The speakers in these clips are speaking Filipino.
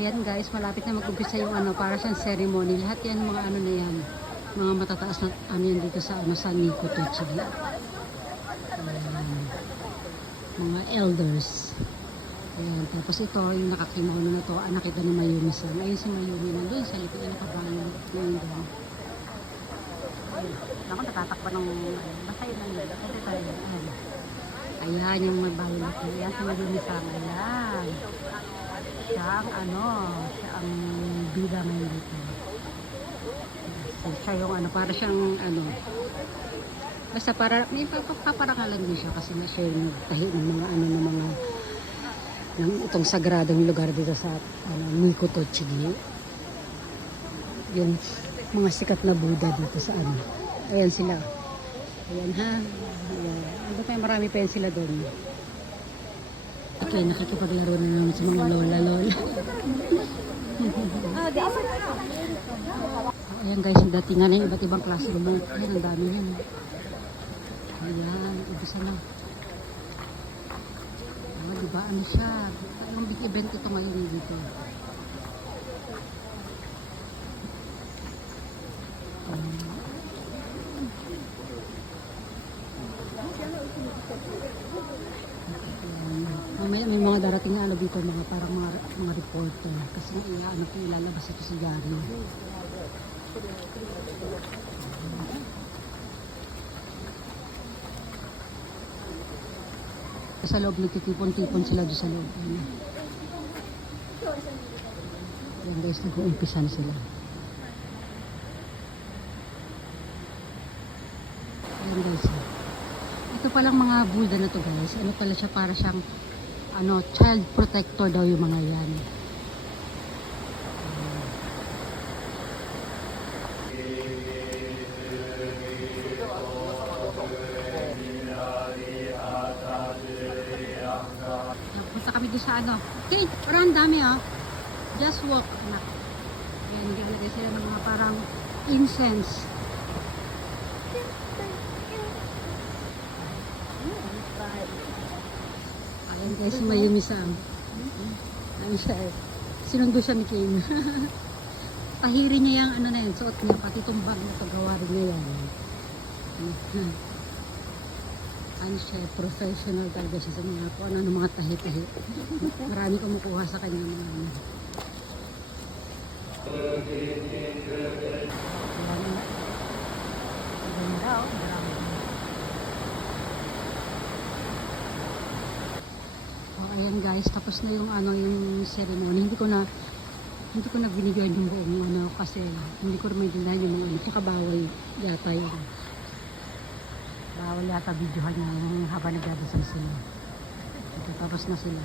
Ayan guys, malapit na mag-umpisa yung ano, para siyang ceremony. Lahat yan, mga ano na yan. Mga matataas na ano yan dito sa ano, sa Nico Tochigi. Mga elders. Ayan, tapos ito, yung nakakimono na to, anak ito ni Mayumi-san. Ayun si Mayumi nandun sa likod, yung nakabangon ngayon doon. Ako natatakpan ng, basta yun lang yun. Ito tayo, ayan. Ayan, yung mabayo na ito. Ayan si Mayumi-san, ayan. Siya ang ano, siya ang bida ngayon dito. So, siya yung ano, para siyang ano, basta para, may paparangalan din siya kasi na siya yung tahi ng mga ano, ng mga ng itong sagradong lugar dito sa ano, Nico Tochigi. Yung mga sikat na Buddha dito sa ano. Ayan sila. Ayan ha. Ayan. Ano pa, marami pa yan sila doon. Okay, nakikipaglaro na naman sa mga lola-lola. Ayan guys, yung datingan na yung iba't ibang klase ng mga. Ayan, ang dami yan. Ayan, ibisa na. Diba, ano siya? Anong big event ito ngayon dito? Mamaya may mga darating na ano dito, mga parang mga reporter. Kasi ano po ilalabas ito sa diaryo. Sa loob, nagtitipon-tipon sila doon sa loob. Ayan guys, nag-uumpisa na sila. Ayan guys. Ito palang mga Buddha na to guys. Ano pala siya, para siyang ano, child protector daw yung mga yan. Punta kami doon sa ano. Okay, parang dami oh. Just walk. Anak. Ayan, naglalagay sila ng mga parang incense. Ayan guys, si Mayumi-san. Ano siya eh. Sinundo siya ni King. Tahiri niya yung ano na yun, suot niya. Pati itong bag na paggawa rin niya yan. Ano siya, professional talaga siya sa mga po, ano mga tahi-tahi. Marami kumukuha sa kanya mga ano. Ayan guys, tapos na yung ano, yung ceremony. Hindi ko na binigyan yung buong ano kasi hindi ko rin maintindihan yung mga ano. Tsaka bawal yata yun. Bawal yata videohan niya yung habang nagdadasal sila. Ito, tapos na sila.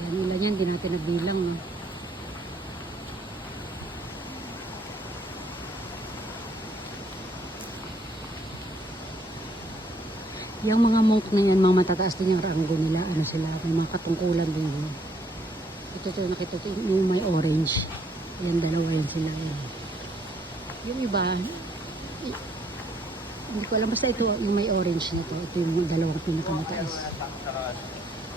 Ayan, ilan yan, di natin nabilang. No? Yung mga monk na yan, mga matataas din yung ranggo nila. Ano sila, may mga katungkulan din. No? Ito nakita ito, yung may orange. Ayan, dalawa yun sila. Ayan. Yung iba, hindi ko alam, basta ito yung may orange na to. Ito yung dalawang pinakamataas.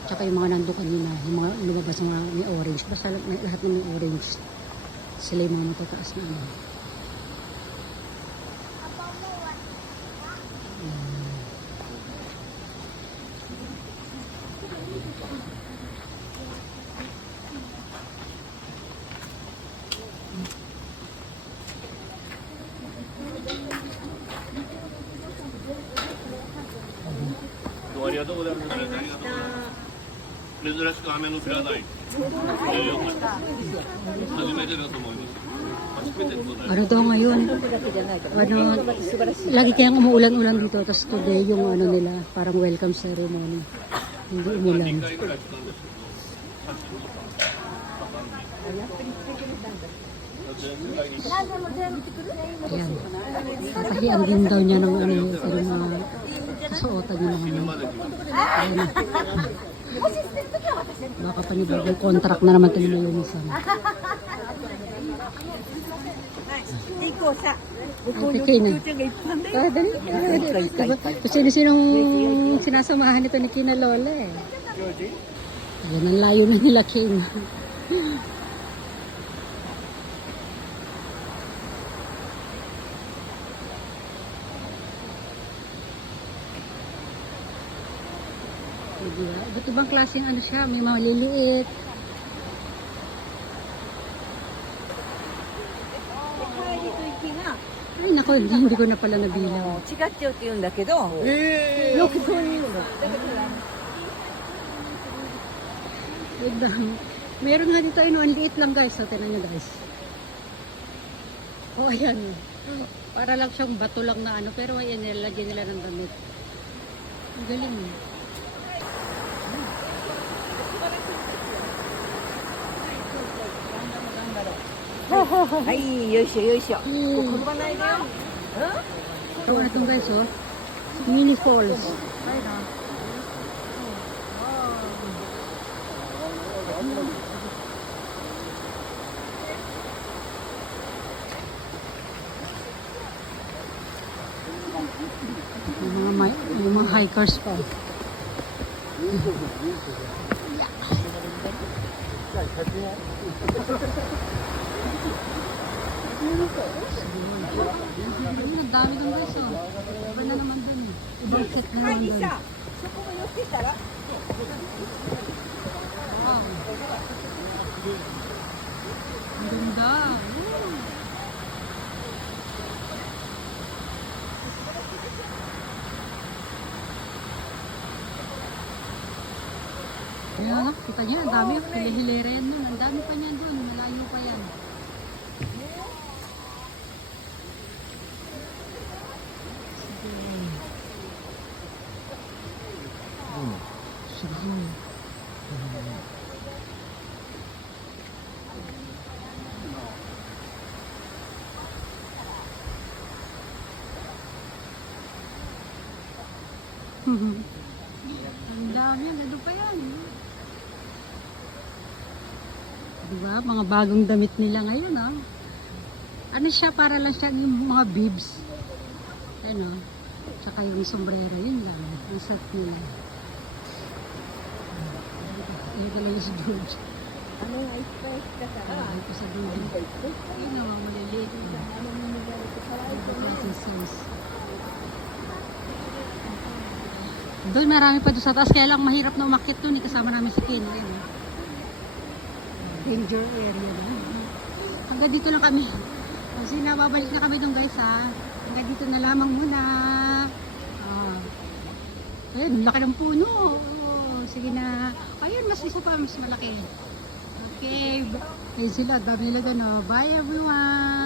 Tsaka yung mga nandun kanina, yung mga lumabas ng mga may orange. Basta lahat ng may orange. Sila yung mga matataas na ano. Ano daw ngayon? Ano, lagi kayang umuulan-ulan dito. Tapos today yung ano nila, parang welcome ceremony. Hindi umulan. Ayan. Natahian din daw niya ng ano, ito yung mga kasuotan niya ng ano. Ayan. Baka panibagong contract na naman ito ni Mayumi-san. Ate Kina. Kung sino-sinong sinasamahan ito ni Kina Lola eh. Ayan, ang layo na nila King. Diba? Iba't ibang klaseng ano siya, may maliliit. Ay nako, hindi ko na pala nabilang. チガッチョって言うんだけど、よくそう言うの。 Wait lang. Meron nga dito, ano, ang liit lang guys. So, tinan nyo guys. Oh, ayan. Para lang siyang bato lang na ano, pero ayan, nilalagyan nila ng damit. Ang galing. はい、よいしょよいしょ。転ばないでよ。 So, itong guys, oh. Mini falls. Yung mga hikers pa. Ang dami ng guys, oh. Iba na naman dun, eh. Exit na naman dun. そこを寄ってたら、 Wow. Ang ganda. Ayan, kita niya, ang dami. Hili-hili nun. Ang dami pa niyan dun. Malayo pa yan. Sige. Sige. Ang dami yan. Ano pa yan? Diba? Mga bagong damit nila ngayon, ah. Ano siya? Para lang siya yung mga bibs. Ano? Tsaka yung sombrero. Yun lang. Ang set nila. Ayun ko lang yung si George. あのがいっぱい来たから、 Ay ko sa building. Ayun naman, maliliit. あの耳がれてかわいそうね。 Doon marami pa doon sa taas. Kaya lang mahirap na umakyat doon. Kasama namin si Ken. Ayun, eh. Danger area na. Hanggang dito lang kami. Kasi nababalik na kami doon guys ha. Hanggang dito na lamang muna. Ayun, laki ng puno. Sige na. Ayun, mas isa pa. Mas malaki. Okay. Ayun sila. Dami nila doon. Bye everyone.